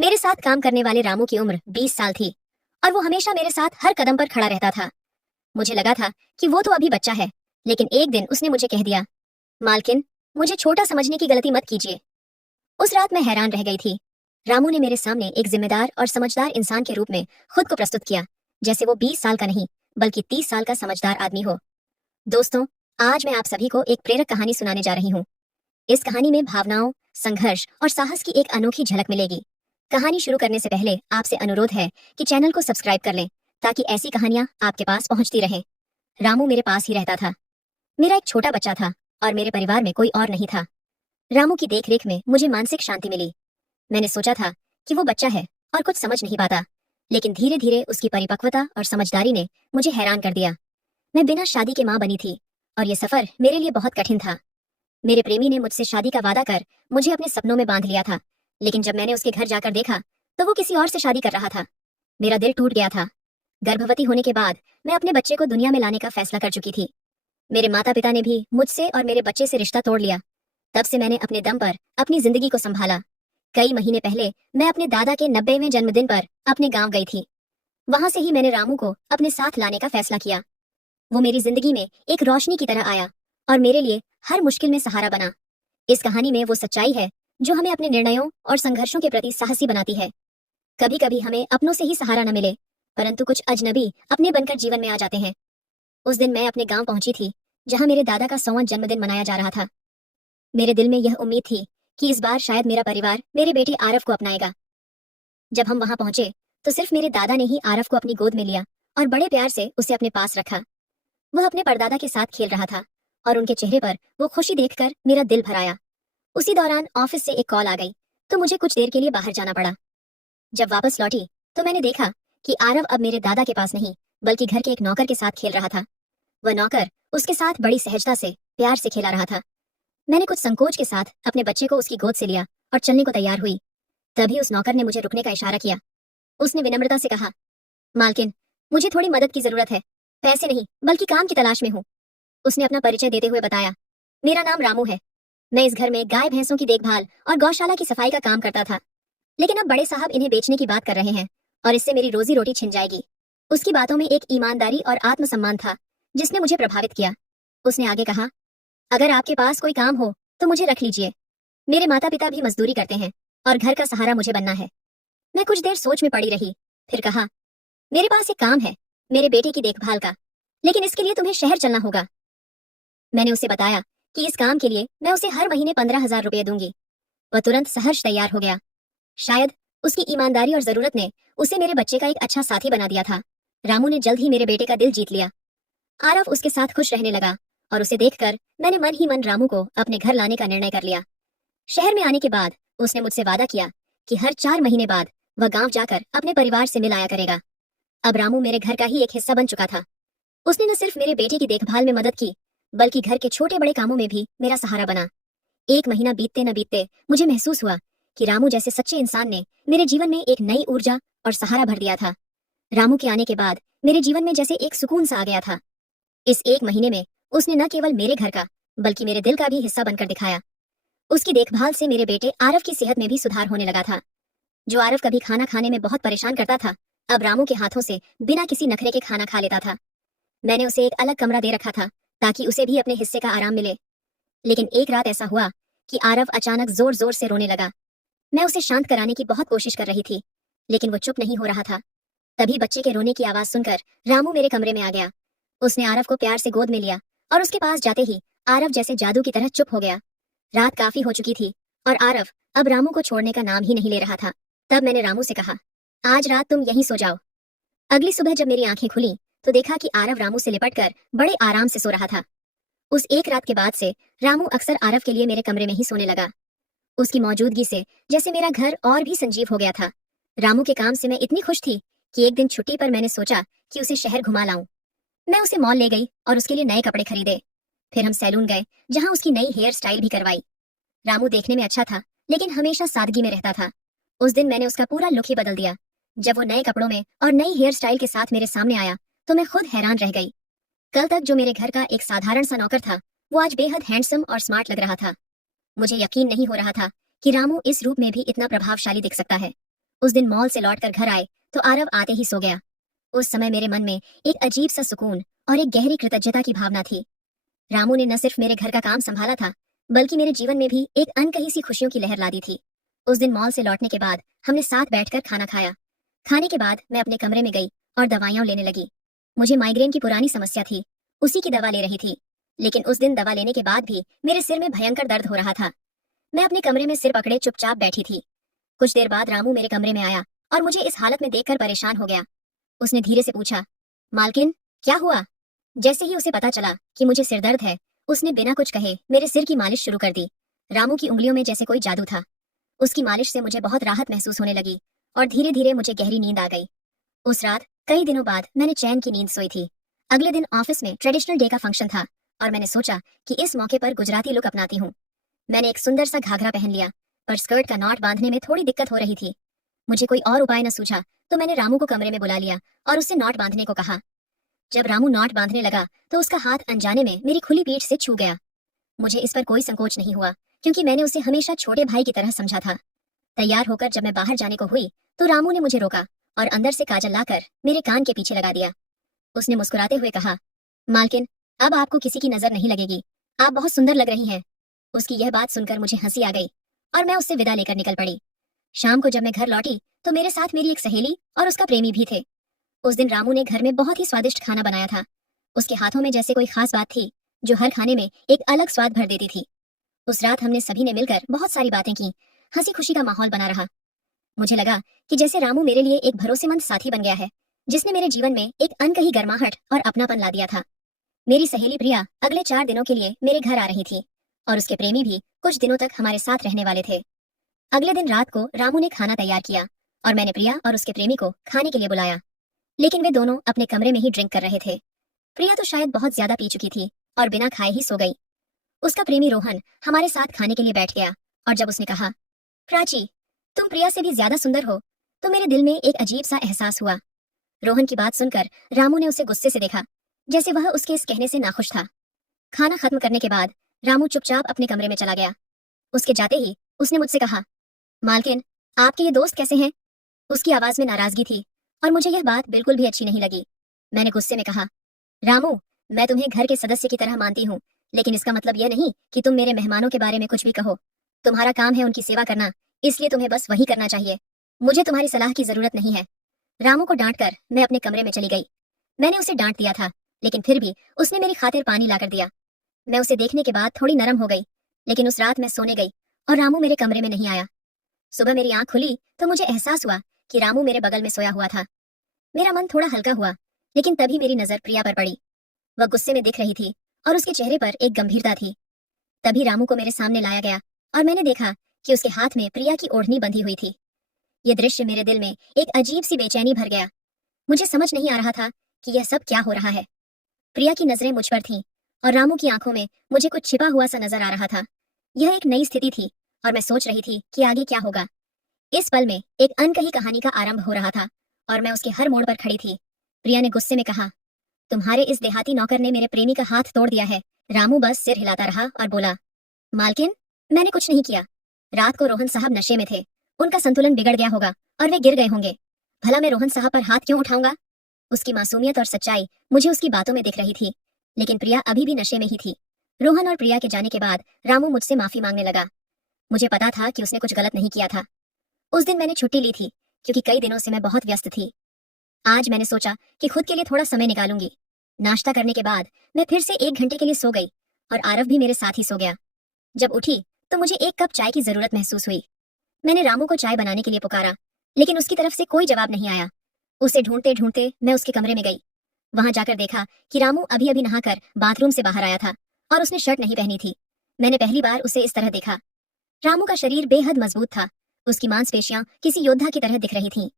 मेरे साथ काम करने वाले रामू की उम्र 20 साल थी और वो हमेशा मेरे साथ हर कदम पर खड़ा रहता था। मुझे लगा था कि वो तो अभी बच्चा है, लेकिन एक दिन उसने मुझे कह दिया, मालकिन, मुझे छोटा समझने की गलती मत कीजिए। उस रात मैं हैरान रह गई थी। रामू ने मेरे सामने एक जिम्मेदार और समझदार इंसान के रूप में खुद को प्रस्तुत किया, जैसे वो 20 साल का नहीं बल्कि 30 साल का समझदार आदमी हो। दोस्तों, आज मैं आप सभी को एक प्रेरक कहानी सुनाने जा रही हूँ। इस कहानी में भावनाओं, संघर्ष और साहस की एक अनोखी झलक मिलेगी। कहानी शुरू करने से पहले आपसे अनुरोध है कि चैनल को सब्सक्राइब कर लें, ताकि ऐसी कहानियां आपके पास पहुंचती रहें। रामू मेरे पास ही रहता था। मेरा एक छोटा बच्चा था और मेरे परिवार में कोई और नहीं था। रामू की देखरेख में मुझे मानसिक शांति मिली। मैंने सोचा था कि वो बच्चा है और कुछ समझ नहीं पाता, लेकिन धीरे धीरे उसकी परिपक्वता और समझदारी ने मुझे हैरान कर दिया। मैं बिना शादी के माँ बनी थी और ये सफर मेरे लिए बहुत कठिन था। मेरे प्रेमी ने मुझसे शादी का वादा कर मुझे अपने सपनों में बांध लिया था, लेकिन जब मैंने उसके घर जाकर देखा तो वो किसी और से शादी कर रहा था। मेरा दिल टूट गया था। गर्भवती होने के बाद मैं अपने बच्चे को दुनिया में लाने का फैसला कर चुकी थी। मेरे माता पिता ने भी मुझसे और मेरे बच्चे से रिश्ता तोड़ लिया। तब से मैंने अपने दम पर अपनी जिंदगी को संभाला। कई महीने पहले मैं अपने दादा के 90वें जन्मदिन पर अपने गांव गई थी। वहां से ही मैंने रामू को अपने साथ लाने का फैसला किया। वो मेरी जिंदगी में एक रोशनी की तरह आया और मेरे लिए हर मुश्किल में सहारा बना। इस कहानी में वो सच्चाई है जो हमें अपने निर्णयों और संघर्षों के प्रति साहसी बनाती है। कभी कभी हमें अपनों से ही सहारा न मिले, परंतु कुछ अजनबी अपने बनकर जीवन में आ जाते हैं। उस दिन मैं अपने गांव पहुंची थी, जहां मेरे दादा का 100वां जन्मदिन मनाया जा रहा था। मेरे दिल में यह उम्मीद थी कि इस बार शायद मेरा परिवार मेरे बेटे आरव को अपनाएगा। जब हम वहां पहुंचे तो सिर्फ मेरे दादा ने ही आरव को अपनी गोद में लिया और बड़े प्यार से उसे अपने पास रखा। वह अपने परदादा के साथ खेल रहा था और उनके चेहरे पर वो खुशी देखकर मेरा दिल भर आया। उसी दौरान ऑफिस से एक कॉल आ गई, तो मुझे कुछ देर के लिए बाहर जाना पड़ा। जब वापस लौटी तो मैंने देखा कि आरव अब मेरे दादा के पास नहीं बल्कि घर के एक नौकर के साथ खेल रहा था। वह नौकर उसके साथ बड़ी सहजता से प्यार से खेला रहा था। मैंने कुछ संकोच के साथ अपने बच्चे को उसकी गोद से लिया और चलने को तैयार हुई। तभी उस नौकर ने मुझे रुकने का इशारा किया। उसने विनम्रता से कहा, मालकिन, मुझे थोड़ी मदद की जरूरत है। पैसे नहीं बल्कि काम की तलाश में हूँ। उसने अपना परिचय देते हुए बताया, मेरा नाम रामू है। मैं इस घर में गाय भैंसों की देखभाल और गौशाला की सफाई का काम करता था, लेकिन अब बड़े साहब इन्हें बेचने की बात कर रहे हैं और इससे मेरी रोजी रोटी छिन जाएगी। उसकी बातों में एक ईमानदारी और आत्मसम्मान था जिसने मुझे प्रभावित किया। उसने आगे कहा, अगर आपके पास कोई काम हो तो मुझे रख लीजिए। मेरे माता पिता भी मजदूरी करते हैं और घर का सहारा मुझे बनना है। मैं कुछ देर सोच में पड़ी रही, फिर कहा, मेरे पास एक काम है, मेरे बेटे की देखभाल का, लेकिन इसके लिए तुम्हें शहर चलना होगा। मैंने उसे बताया कि इस काम के लिए मैं उसे हर महीने 15,000 रुपये दूंगी। वह तुरंत सहर्ष तैयार हो गया। शायद उसकी ईमानदारी और जरूरत ने उसे मेरे बच्चे का एक अच्छा साथी बना दिया था। रामू ने जल्द ही मेरे बेटे का दिल जीत लिया। आरव उसके साथ खुश रहने लगा और उसे देखकर मैंने मन ही मन रामू को अपने घर लाने का निर्णय कर लिया। शहर में आने के बाद उसने मुझसे वादा किया कि हर 4 महीने बाद वह गांव जाकर अपने परिवार से मिल आया करेगा। अब रामू मेरे घर का ही एक हिस्सा बन चुका था। उसने न सिर्फ मेरे बेटे की देखभाल में मदद की, बल्कि घर के छोटे बड़े कामों में भी मेरा सहारा बना। एक महीना बीतते न बीतते मुझे महसूस हुआ कि रामू जैसे सच्चे इंसान ने मेरे जीवन में एक नई ऊर्जा और सहारा भर दिया था। रामू के आने के बाद मेरे जीवन में जैसे एक सुकून सा आ गया था। इस एक महीने में उसने न केवल मेरे घर का बल्कि मेरे दिल का भी हिस्सा बनकर दिखाया। उसकी देखभाल से मेरे बेटे आरव की सेहत में भी सुधार होने लगा था। जो आरव कभी खाना खाने में बहुत परेशान करता था, अब रामू के हाथों से बिना किसी नखरे के खाना खा लेता था। मैंने उसे एक अलग कमरा दे रखा था ताकि उसे भी अपने हिस्से का आराम मिले। लेकिन एक रात ऐसा हुआ कि आरव अचानक जोर जोर से रोने लगा। मैं उसे शांत कराने की बहुत कोशिश कर रही थी, लेकिन वो चुप नहीं हो रहा था। तभी बच्चे के रोने की आवाज सुनकर रामू मेरे कमरे में आ गया। उसने आरव को प्यार से गोद में लिया और उसके पास जाते ही आरव जैसे जादू की तरह चुप हो गया। रात काफी हो चुकी थी और आरव अब रामू को छोड़ने का नाम ही नहीं ले रहा था। तब मैंने रामू से कहा, आज रात तुम यहीं सो जाओ। अगली सुबह जब मेरी आंखें खुली तो देखा कि आरव रामू से लिपटकर बड़े आराम से सो रहा था। उस एक रात के बाद से रामू अक्सर आरव के लिए मेरे कमरे में ही सोने लगा। उसकी मौजूदगी से जैसे मेरा घर और भी संजीव हो गया था। रामू के काम से मैं इतनी खुश थी कि एक दिन छुट्टी पर मैंने सोचा कि उसे शहर घुमा लाऊं। मैं उसे मॉल ले गई और उसके लिए नए कपड़े खरीदे। फिर हम सैलून गए, जहां उसकी नई हेयर स्टाइल भी करवाई। रामू देखने में अच्छा था, लेकिन हमेशा सादगी में रहता था। उस दिन मैंने उसका पूरा लुक ही बदल दिया। जब वो नए कपड़ों में और नई हेयर स्टाइल के साथ मेरे सामने आया तो मैं खुद हैरान रह गई। कल तक जो मेरे घर का एक साधारण सा नौकर था, वो आज बेहद हैंडसम और स्मार्ट लग रहा था। मुझे यकीन नहीं हो रहा था कि रामू इस रूप में भी इतना प्रभावशाली दिख सकता है। उस दिन मॉल से लौटकर घर आए तो आरव आते ही सो गया। उस समय मेरे मन में एक अजीब सा सुकून और एक गहरी कृतज्ञता की भावना थी। रामू ने न सिर्फ मेरे घर का काम संभाला था, बल्कि मेरे जीवन में भी एक अनकही सी खुशियों की लहर ला दी थी। उस दिन मॉल से लौटने के बाद हमने साथ बैठकर खाना खाया। खाने के बाद मैं अपने कमरे में गई और दवाइयां लेने लगी। मुझे माइग्रेन की पुरानी समस्या थी, उसी की दवा ले रही थी। लेकिन उस दिन दवा लेने के बाद भी मेरे सिर में भयंकर दर्द हो रहा था। मैं अपने कमरे में सिर पकड़े चुपचाप बैठी थी। कुछ देर बाद रामू मेरे कमरे में आया और मुझे इस हालत में देखकर परेशान हो गया। उसने धीरे से पूछा, मालकिन क्या हुआ? जैसे ही उसे पता चला कि मुझे सिर दर्द है, उसने बिना कुछ कहे मेरे सिर की मालिश शुरू कर दी। रामू की उंगलियों में जैसे कोई जादू था। उसकी मालिश से मुझे बहुत राहत महसूस होने लगी और धीरे धीरे मुझे गहरी नींद आ गई। उस रात कई दिनों बाद मैंने चैन की नींद सोई थी। अगले दिन ऑफिस में ट्रेडिशनल डे का फंक्शन था और मैंने सोचा कि इस मौके पर गुजराती लुक अपनाती हूँ। मैंने एक सुंदर सा घाघरा पहन लिया, पर स्कर्ट का नॉट बांधने में थोड़ी दिक्कत हो रही थी। मुझे कोई और उपाय न सूझा तो मैंने रामू को कमरे में बुला लिया और उससे नॉट बांधने को कहा। जब रामू नॉट बांधने लगा तो उसका हाथ अनजाने में मेरी खुली पीठ से छू गया। मुझे इस पर कोई संकोच नहीं हुआ, क्योंकि मैंने उसे हमेशा छोटे भाई की तरह समझा था। तैयार होकर जब मैं बाहर जाने को हुई तो रामू ने मुझे रोका और अंदर से काजल लाकर मेरे कान के पीछे लगा दिया। उसने मुस्कुराते हुए कहा, मालकिन, अब आपको किसी की नजर नहीं लगेगी, आप बहुत सुंदर लग रही हैं। उसकी यह बात सुनकर मुझे हंसी आ गई और मैं उससे विदा लेकर निकल पड़ी। शाम को जब मैं घर लौटी तो मेरे साथ मेरी एक सहेली और उसका प्रेमी भी थे। उस दिन रामू ने घर में बहुत ही स्वादिष्ट खाना बनाया था। उसके हाथों में जैसे कोई खास बात थी जो हर खाने में एक अलग स्वाद भर देती थी। उस रात हमने सभी ने मिलकर बहुत सारी बातें की, हंसी खुशी का माहौल बना रहा। मुझे लगा कि जैसे रामू मेरे लिए एक भरोसेमंद साथी बन गया है, जिसने मेरे जीवन में एक अनकही गर्माहट और अपनापन ला दिया था। मेरी सहेली प्रिया अगले 4 दिनों के लिए मेरे घर आ रही थी और उसके प्रेमी भी कुछ दिनों तक हमारे साथ रहने वाले थे। अगले दिन रात को रामू ने खाना तैयार किया और मैंने प्रिया और उसके प्रेमी को खाने के लिए बुलाया, लेकिन वे दोनों अपने कमरे में ही ड्रिंक कर रहे थे। प्रिया तो शायद बहुत ज्यादा पी चुकी थी और बिना खाए ही सो गई। उसका प्रेमी रोहन हमारे साथ खाने के लिए बैठ गया और जब उसने कहा, प्राची, तुम प्रिया से भी ज्यादा सुंदर हो, तो मेरे दिल में एक अजीब सा एहसास हुआ। रोहन की बात सुनकर रामू ने उसे गुस्से से देखा, जैसे वह उसके इस कहने से नाखुश था। खाना खत्म करने के बाद रामू चुपचाप अपने कमरे में चला गया। उसके जाते ही उसने मुझसे कहा, मालकिन, आपके ये दोस्त कैसे हैं? उसकी आवाज में नाराजगी थी और मुझे यह बात बिल्कुल भी अच्छी नहीं लगी। मैंने गुस्से में कहा, रामू, मैं तुम्हें घर के सदस्य की तरह मानती हूँ, लेकिन इसका मतलब यह नहीं कि तुम मेरे मेहमानों के बारे में कुछ भी कहो। तुम्हारा काम है उनकी सेवा करना, इसलिए तुम्हें बस वही करना चाहिए। मुझे तुम्हारी सलाह की जरूरत नहीं है। रामू को डांटकर मैं अपने कमरे में चली गई। मैंने उसे डांट दिया था, लेकिन फिर भी उसने मेरी खातिर पानी लाकर दिया। मैं उसे देखने के बाद थोड़ी नरम हो गई, लेकिन उस रात मैं सोने गई और रामू मेरे कमरे में नहीं आया। सुबह मेरी आंख खुली तो मुझे एहसास हुआ कि रामू मेरे बगल में सोया हुआ था। मेरा मन थोड़ा हल्का हुआ, लेकिन तभी मेरी नजर प्रिया पर पड़ी। वह गुस्से में दिख रही थी और उसके चेहरे पर एक गंभीरता थी। तभी रामू को मेरे सामने लाया गया और मैंने देखा कि उसके हाथ में प्रिया की ओढ़नी बंधी हुई थी। यह दृश्य मेरे दिल में एक अजीब सी बेचैनी भर गया। मुझे समझ नहीं आ रहा था कि यह सब क्या हो रहा है। प्रिया की नजरें मुझ पर थीं और रामू की आंखों में मुझे कुछ छिपा हुआ सा नजर आ रहा था। यह एक नई स्थिति थी और मैं सोच रही थी कि आगे क्या होगा। इस पल में एक अनकही कहानी का आरंभ हो रहा था और मैं उसके हर मोड़ पर खड़ी थी। प्रिया ने गुस्से में कहा, तुम्हारे इस देहाती नौकर ने मेरे प्रेमी का हाथ तोड़ दिया है। रामू बस सिर हिलाता रहा और बोला, मालकिन, मैंने कुछ नहीं किया। रात को रोहन साहब नशे में थे, उनका संतुलन बिगड़ गया होगा और वे गिर गए होंगे। भला मैं रोहन साहब पर हाथ क्यों उठाऊंगा? उसकी मासूमियत और सच्चाई मुझे उसकी बातों में दिख रही थी, लेकिन प्रिया अभी भी नशे में ही थी। रोहन और प्रिया के जाने के बाद रामू मुझसे माफी मांगने लगा। मुझे पता था कि उसने कुछ गलत नहीं किया था। उस दिन मैंने छुट्टी ली थी क्योंकि कई दिनों से मैं बहुत व्यस्त थी। आज मैंने सोचा कि खुद के लिए थोड़ा समय निकालूंगी। नाश्ता करने के बाद मैं फिर से 1 घंटे के लिए सो गई और आरव भी मेरे साथ ही सो गया। जब उठी तो मुझे 1 कप चाय की जरूरत महसूस हुई। मैंने रामू को चाय बनाने के लिए पुकारा, लेकिन उसकी तरफ से कोई जवाब नहीं आया। उसे ढूंढते ढूंढते मैं उसके कमरे में गई। वहां जाकर देखा कि रामू अभी अभी नहाकर बाथरूम से बाहर आया था और उसने शर्ट नहीं पहनी थी। मैंने पहली बार उसे इस तरह देखा। रामू का शरीर बेहद मजबूत था, उसकी मांसपेशियां किसी योद्धा की तरह दिख रही थीं।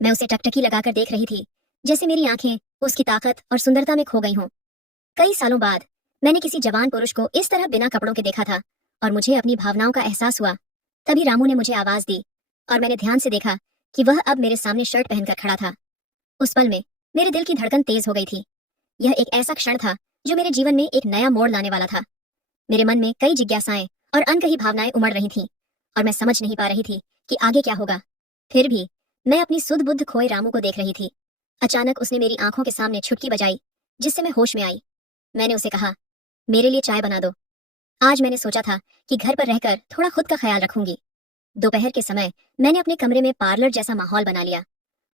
मैं उसे टकटकी लगाकर देख रही थी, जैसे मेरी आंखें उसकी ताकत और सुंदरता में खो गई हों। कई सालों बाद मैंने किसी जवान पुरुष को इस तरह बिना कपड़ों के देखा था और मुझे अपनी भावनाओं का एहसास हुआ। तभी रामू ने मुझे आवाज दी और मैंने ध्यान से देखा कि वह अब मेरे सामने शर्ट पहनकर खड़ा था। उस पल में मेरे दिल की धड़कन तेज हो गई थी। यह एक ऐसा क्षण था जो मेरे जीवन में एक नया मोड़ लाने वाला था। मेरे मन में कई जिज्ञासाएं और अनकही भावनाएं उमड़ रही थीं और मैं समझ नहीं पा रही थी कि आगे क्या होगा। फिर भी मैं अपनी सुध बुद्ध खोए रामू को देख रही थी। अचानक उसने मेरी आंखों के सामने छुटकी बजाई, जिससे मैं होश में आई। मैंने उसे कहा, मेरे लिए चाय बना दो। आज मैंने सोचा था कि घर पर रहकर थोड़ा खुद का ख्याल रखूंगी। दोपहर के समय मैंने अपने कमरे में पार्लर जैसा माहौल बना लिया।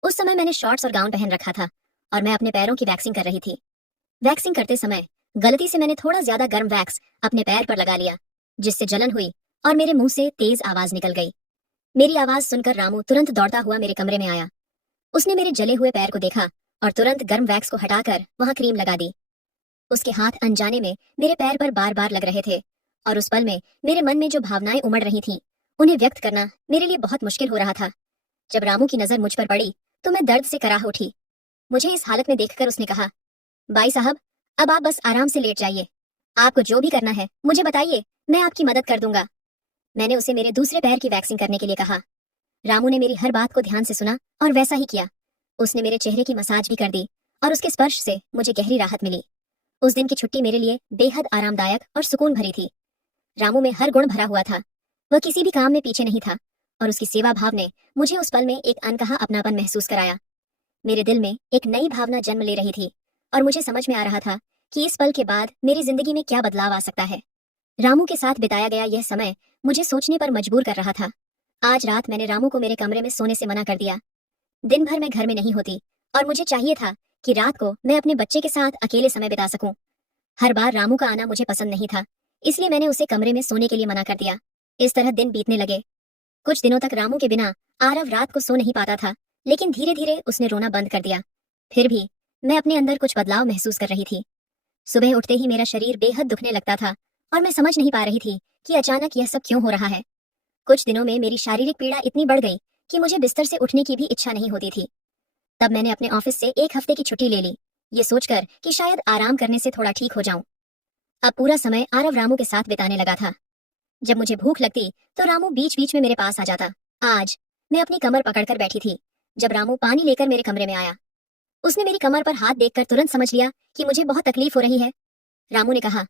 उस समय मैंने शॉर्ट्स और गाउन पहन रखा था और मैं अपने पैरों की वैक्सिंग कर रही थी। वैक्सिंग करते समय गलती से मैंने थोड़ा ज्यादा गर्म वैक्स अपने पैर पर लगा लिया, जिससे जलन हुई और मेरे मुंह से तेज आवाज निकल गई। मेरी आवाज सुनकर रामू तुरंत दौड़ता हुआ मेरे कमरे में आया। उसने मेरे जले हुए पैर को देखा और तुरंत गर्म वैक्स को हटाकर वहां क्रीम लगा दी। उसके हाथ अनजाने में मेरे पैर पर बार बार लग रहे थे और उस पल में मेरे मन में जो भावनाएं उमड़ रही थीं, उन्हें व्यक्त करना मेरे लिए बहुत मुश्किल हो रहा था। जब रामू की नजर मुझ पर पड़ी तो मैं दर्द से कराह उठी। मुझे इस हालत में देखकर उसने कहा, भाई साहब, अब आप बस आराम से लेट जाइए। आपको जो भी करना है मुझे बताइए, मैं आपकी मदद कर दूंगा। मैंने उसे मेरे दूसरे पैर की वैक्सिंग करने के लिए कहा। रामू ने मेरी हर बात को ध्यान से सुना और वैसा ही किया। उसने मेरे चेहरे की मसाज भी कर दी और उसके स्पर्श से मुझे गहरी राहत मिली। उस दिन की छुट्टी मेरे लिए बेहद आरामदायक और सुकून भरी थी। रामू में हर गुण भरा हुआ था। वह किसी भी काम में पीछे नहीं था और उसकी सेवा भाव ने मुझे उस पल में एक अनकहा अपनापन महसूस कराया। मेरे दिल में एक नई भावना जन्म ले रही थी और मुझे समझ में आ रहा था कि इस पल के बाद मेरी जिंदगी में क्या बदलाव आ सकता है। रामू के साथ बिताया गया यह समय मुझे सोचने पर मजबूर कर रहा था। आज रात मैंने रामू को मेरे कमरे में सोने से मना कर दिया। दिन भर मैं घर में नहीं होती और मुझे चाहिए था कि रात को मैं अपने बच्चे के साथ अकेले समय बिता सकूं। हर बार रामू का आना मुझे पसंद नहीं था, इसलिए मैंने उसे कमरे में सोने के लिए मना कर दिया। इस तरह दिन बीतने लगे। कुछ दिनों तक रामू के बिना आरव रात को सो नहीं पाता था, लेकिन धीरे धीरे उसने रोना बंद कर दिया। फिर भी मैं अपने अंदर कुछ बदलाव महसूस कर रही थी। सुबह उठते ही मेरा शरीर बेहद दुखने लगता था और मैं समझ नहीं पा रही थी कि अचानक यह सब क्यों हो रहा है। कुछ दिनों में मेरी शारीरिक पीड़ा इतनी बढ़ गई कि मुझे बिस्तर से उठने की भी इच्छा नहीं होती थी। तब मैंने अपने ऑफिस से 1 हफ्ते की छुट्टी ले ली, ये सोचकर कि शायद आराम करने से थोड़ा ठीक हो जाऊं। अब पूरा समय आरव रामू के साथ बिताने लगा था। जब मुझे भूख लगती तो रामू बीच बीच में मेरे पास आ जाता। आज मैं अपनी कमर पकड़कर बैठी थी जब रामू पानी लेकर मेरे कमरे में आया। उसने मेरी कमर पर हाथ देखकर तुरंत समझ लिया कि मुझे बहुत तकलीफ हो रही है। रामू ने कहा,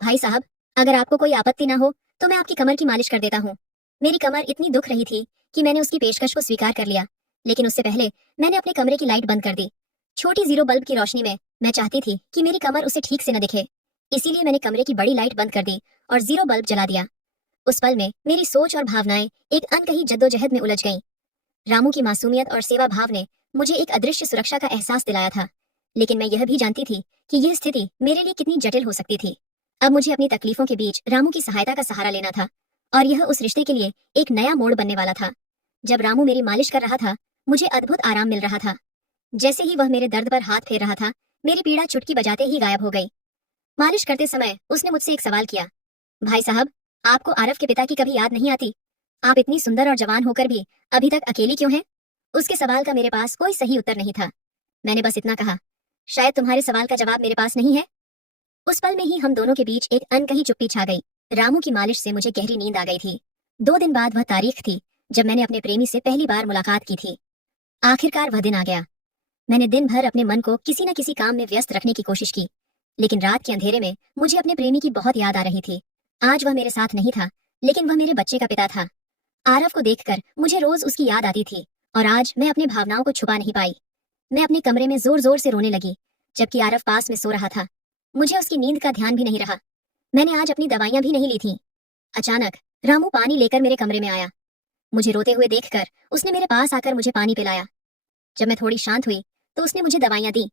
भाई साहब, अगर आपको कोई आपत्ति ना हो तो मैं आपकी कमर की मालिश कर देता हूँ। मेरी कमर इतनी दुख रही थी कि मैंने उसकी पेशकश को स्वीकार कर लिया, लेकिन उससे पहले मैंने अपने कमरे की लाइट बंद कर दी। छोटी जीरो बल्ब की रोशनी में मैं चाहती थी कि मेरी कमर उसे ठीक से न दिखे, इसीलिए मैंने कमरे की बड़ी लाइट बंद कर दी और जीरो बल्ब जला दिया। उस पल में मेरी सोच और भावनाएं एक अनकही जद्दोजहद में उलझ गईं। रामू की मासूमियत और सेवा भाव ने मुझे एक अदृश्य सुरक्षा का एहसास दिलाया था, लेकिन मैं यह भी जानती थी कि यह स्थिति मेरे लिए कितनी जटिल हो सकती थी। अब मुझे अपनी तकलीफों के बीच रामू की सहायता का सहारा लेना था और यह उस रिश्ते के लिए एक नया मोड़ बनने वाला था। जब रामू मेरी मालिश कर रहा था, मुझे अद्भुत आराम मिल रहा था। जैसे ही वह मेरे दर्द पर हाथ फेर रहा था, मेरी पीड़ा चुटकी बजाते ही गायब हो गई। मालिश करते समय उसने मुझसे एक सवाल किया, भाई साहब, आपको आरव के पिता की कभी याद नहीं आती? आप इतनी सुंदर और जवान होकर भी अभी तक अकेली क्यों हैं? उसके सवाल का मेरे पास कोई सही उत्तर नहीं था। मैंने बस इतना कहा, शायद तुम्हारे सवाल का जवाब मेरे पास नहीं है। उस पल में ही हम दोनों के बीच एक अनकही चुप्पी छा गई। रामू की मालिश से मुझे गहरी नींद आ गई थी। 2 दिन बाद वह तारीख थी जब मैंने अपने प्रेमी से पहली बार मुलाकात की थी। आखिरकार वह दिन आ गया। मैंने दिन भर अपने मन को किसी न किसी काम में व्यस्त रखने की कोशिश की, लेकिन रात के अंधेरे में मुझे अपने प्रेमी की बहुत याद आ रही थी। आज वह मेरे साथ नहीं था, लेकिन वह मेरे बच्चे का पिता था। आरव को देखकर मुझे रोज उसकी याद आती थी और आज मैं अपनी भावनाओं को छुपा नहीं पाई। मैं अपने कमरे में जोर जोर से रोने लगी, जबकि आरव पास में सो रहा था। मुझे उसकी नींद का ध्यान भी नहीं रहा। मैंने आज अपनी दवाइयां भी नहीं ली थीं। अचानक रामू पानी लेकर मेरे कमरे में आया। मुझे रोते हुए देखकर उसने मेरे पास आकर मुझे पानी पिलाया। जब मैं थोड़ी शांत हुई तो उसने मुझे दवाइयां दी।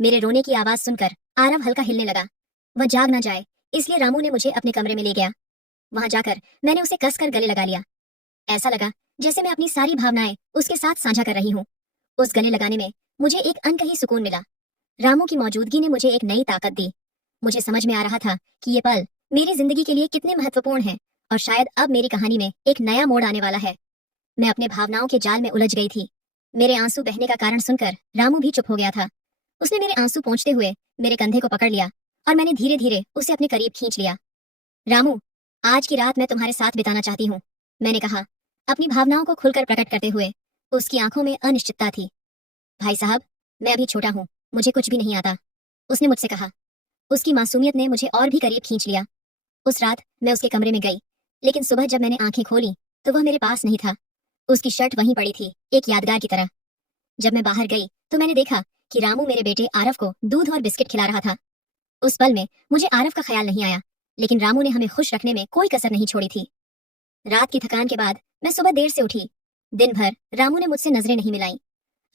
मेरे रोने की आवाज सुनकर आरव हल्का हिलने लगा। वह जाग ना जाए, इसलिए रामू ने मुझे अपने कमरे में ले गया। वहां जाकर मैंने उसे कसकर गले लगा लिया। ऐसा लगा जैसे मैं अपनी सारी भावनाएं उसके साथ साझा कर रही हूँ। उस गले लगाने में मुझे एक अनकही सुकून मिला। रामू की मौजूदगी ने मुझे एक नई ताकत दी। मुझे समझ में आ रहा था कि ये पल मेरी जिंदगी के लिए कितने महत्वपूर्ण हैं और शायद अब मेरी कहानी में एक नया मोड़ आने वाला है। मैं अपने भावनाओं के जाल में उलझ गई थी। मेरे आंसू बहने का कारण सुनकर रामू भी चुप हो गया था। उसने मेरे आंसू पोंछते हुए मेरे कंधे को पकड़ लिया और मैंने धीरे धीरे उसे अपने करीब खींच लिया। रामू, आज की रात मैं तुम्हारे साथ बिताना चाहती हूँ, मैंने कहा, अपनी भावनाओं को खुलकर प्रकट करते हुए। उसकी आंखों में अनिश्चितता थी। भाई साहब, मैं अभी छोटा हूँ, मुझे कुछ भी नहीं आता, उसने मुझसे कहा। उसकी मासूमियत ने मुझे और भी करीब खींच लिया। उस रात मैं उसके कमरे में गई, लेकिन सुबह जब मैंने आंखें खोली तो वह मेरे पास नहीं था। उसकी शर्ट वहीं पड़ी थी, एक यादगार की तरह। जब मैं बाहर गई तो मैंने देखा कि रामू मेरे बेटे आरव को दूध और बिस्किट खिला रहा था। उस पल में मुझे आरव का ख्याल नहीं आया, लेकिन रामू ने हमें खुश रखने में कोई कसर नहीं छोड़ी थी। रात की थकान के बाद मैं सुबह देर से उठी। दिन भर रामू ने मुझसे नजरें नहीं मिलाई।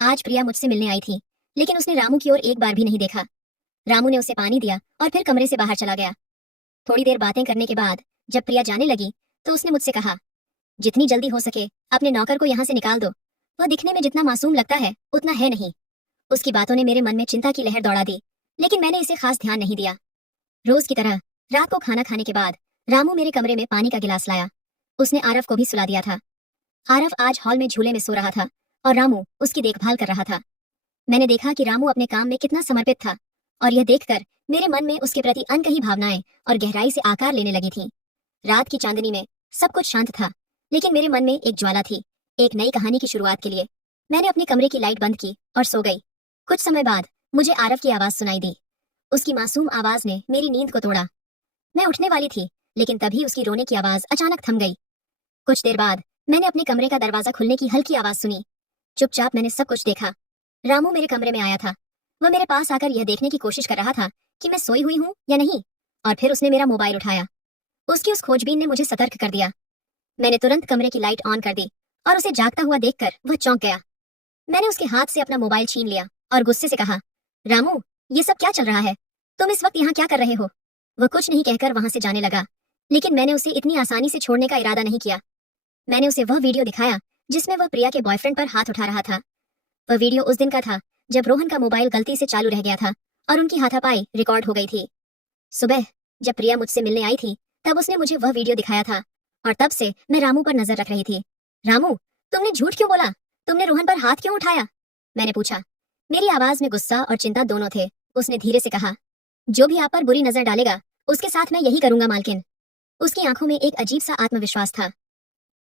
आज प्रिया मुझसे मिलने आई थी, लेकिन उसने रामू की ओर एक बार भी नहीं देखा। रामू ने उसे पानी दिया और फिर कमरे से बाहर चला गया। थोड़ी देर बातें करने के बाद जब प्रिया जाने लगी तो उसने मुझसे कहा, जितनी जल्दी हो सके अपने नौकर को यहाँ से निकाल दो। वह दिखने में जितना मासूम लगता है उतना है नहीं। उसकी बातों ने मेरे मन में चिंता की लहर दौड़ा दी, लेकिन मैंने इसे खास ध्यान नहीं दिया। रोज की तरह रात को खाना खाने के बाद रामू मेरे कमरे में पानी का गिलास लाया। उसने आरव को भी सुला दिया था। आरव आज हॉल में झूले में सो रहा था और रामू उसकी देखभाल कर रहा था। मैंने देखा कि रामू अपने काम में कितना समर्पित था, और यह देखकर मेरे मन में उसके प्रति अनकही भावनाएं और गहराई से आकार लेने लगी थीं। रात की चांदनी में सब कुछ शांत था, लेकिन मेरे मन में एक ज्वाला थी, एक नई कहानी की शुरुआत के लिए। मैंने अपने कमरे की लाइट बंद की और सो गई। कुछ समय बाद मुझे आरव की आवाज सुनाई दी। उसकी मासूम आवाज ने मेरी नींद को तोड़ा। मैं उठने वाली थी, लेकिन तभी उसकी रोने की आवाज अचानक थम गई। कुछ देर बाद मैंने अपने कमरे का दरवाजा खुलने की हल्की आवाज सुनी। चुपचाप मैंने सब कुछ देखा। रामू मेरे कमरे में आया था। वह मेरे पास आकर यह देखने की कोशिश कर रहा था कि मैं सोई हुई हूँ या नहीं, और फिर उसने मेरा मोबाइल उठाया। उसकी उस खोजबीन ने मुझे सतर्क कर दिया। मैंने तुरंत कमरे की लाइट ऑन कर दी और उसे जागता हुआ देखकर वह चौंक गया। मैंने उसके हाथ से अपना मोबाइल छीन लिया और गुस्से से कहा, रामू, ये सब क्या चल रहा है? तुम इस वक्त यहाँ क्या कर रहे हो? वह कुछ नहीं कहकर वहां से जाने लगा, लेकिन मैंने उसे इतनी आसानी से छोड़ने का इरादा नहीं किया। मैंने उसे वह वीडियो दिखाया जिसमें वह प्रिया के बॉयफ्रेंड पर हाथ उठा रहा था। वह वीडियो उस दिन का था जब रोहन का मोबाइल गलती से चालू रह गया था और उनकी हाथापाई रिकॉर्ड हो गई थी। सुबह जब प्रिया मुझसे मिलने आई थी तब उसने मुझे वह वीडियो दिखाया था, और तब से मैं रामू पर नजर रख रही थी। रामू, तुमने झूठ क्यों बोला? तुमने रोहन पर हाथ क्यों उठाया? मैंने पूछा। मेरी आवाज में गुस्सा और चिंता दोनों थे। उसने धीरे से कहा, जो भी आप पर बुरी नजर डालेगा उसके साथ मैं यही करूंगा मालकिन। उसकी आंखों में एक अजीब सा आत्मविश्वास था।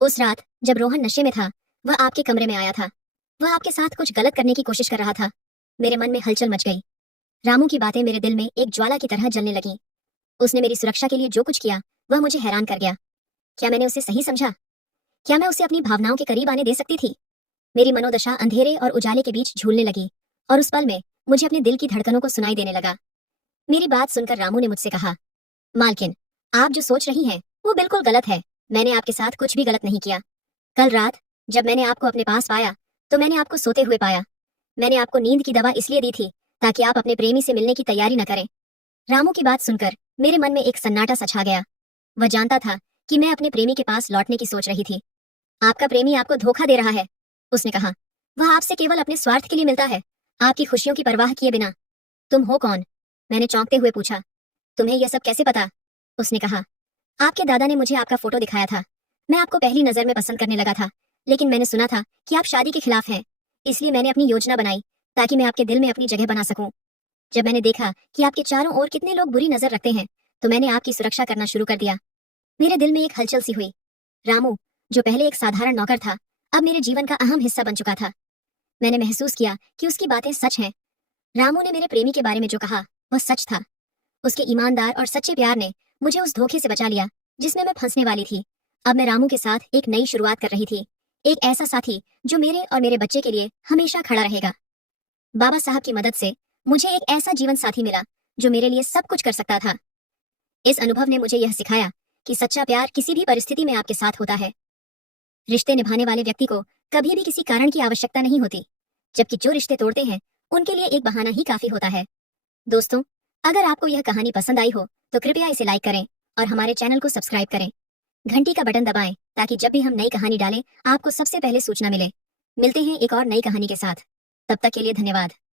उस रात जब रोहन नशे में था, वह आपके कमरे में आया था। वह आपके साथ कुछ गलत करने की कोशिश कर रहा था। मेरे मन में हलचल मच गई। रामू की बातें मेरे दिल में एक ज्वाला की तरह जलने लगी। उसने मेरी सुरक्षा के लिए जो कुछ किया वह मुझे हैरान कर गया। क्या मैंने उसे सही समझा? क्या मैं उसे अपनी भावनाओं के करीब आने दे सकती थी? मेरी मनोदशा अंधेरे और उजाले के बीच झूलने लगी, और उस पल में मुझे अपने दिल की धड़कनों को सुनाई देने लगा। मेरी बात सुनकर रामू ने मुझसे कहा, मालकिन, आप जो सोच रही हैं वो बिल्कुल गलत है। मैंने आपके साथ कुछ भी गलत नहीं किया। कल रात जब मैंने आपको अपने पास पाया तो मैंने आपको सोते हुए पाया। मैंने आपको नींद की दवा इसलिए दी थी ताकि आप अपने प्रेमी से मिलने की तैयारी न करें। रामू की बात सुनकर मेरे मन में एक सन्नाटा सा छा गया। वह जानता था कि मैं अपने प्रेमी के पास लौटने की सोच रही थी। आपका प्रेमी आपको धोखा दे रहा है, उसने कहा। वह आपसे केवल अपने स्वार्थ के लिए मिलता है, आपकी खुशियों की परवाह किए बिना। तुम हो कौन? मैंने चौंकते हुए पूछा। तुम्हें यह सब कैसे पता? उसने कहा। आपके दादा ने मुझे आपका फोटो दिखाया था। मैं आपको पहली नजर में पसंद करने लगा था, लेकिन मैंने सुना था कि आप शादी के खिलाफ हैं, इसलिए मैंने अपनी योजना बनाई ताकि मैं आपके दिल में अपनी जगह बना सकूं। जब मैंने देखा कि आपके चारों ओर कितने लोग बुरी नजर रखते हैं, तो मैंने आपकी सुरक्षा करना शुरू कर दिया। मेरे दिल में एक हलचल सी हुई। रामू, जो पहले एक साधारण नौकर था, अब मेरे जीवन का अहम हिस्सा बन चुका था। मैंने महसूस किया कि उसकी बातें सच हैं। रामू ने मेरे प्रेमी के बारे में जो कहा वह सच था। उसके ईमानदार और सच्चे प्यार ने मुझे उस धोखे से बचा लिया जिसमें मैं फंसने वाली थी। अब मैं रामू के साथ एक नई शुरुआत कर रही थी, एक ऐसा साथी जो मेरे और मेरे बच्चे के लिए हमेशा खड़ा रहेगा। बाबा साहब की मदद से मुझे एक ऐसा जीवन साथी मिला जो मेरे लिए सब कुछ कर सकता था। इस अनुभव ने मुझे यह सिखाया कि सच्चा प्यार किसी भी परिस्थिति में आपके साथ होता है। रिश्ते निभाने वाले व्यक्ति को कभी भी किसी कारण की आवश्यकता नहीं होती, जबकि जो रिश्ते तोड़ते हैं उनके लिए एक बहाना ही काफी होता है। दोस्तों, अगर आपको यह कहानी पसंद आई हो तो कृपया इसे लाइक करें और हमारे चैनल को सब्सक्राइब करें। घंटी का बटन दबाएं ताकि जब भी हम नई कहानी डालें आपको सबसे पहले सूचना मिले। मिलते हैं एक और नई कहानी के साथ। तब तक के लिए धन्यवाद।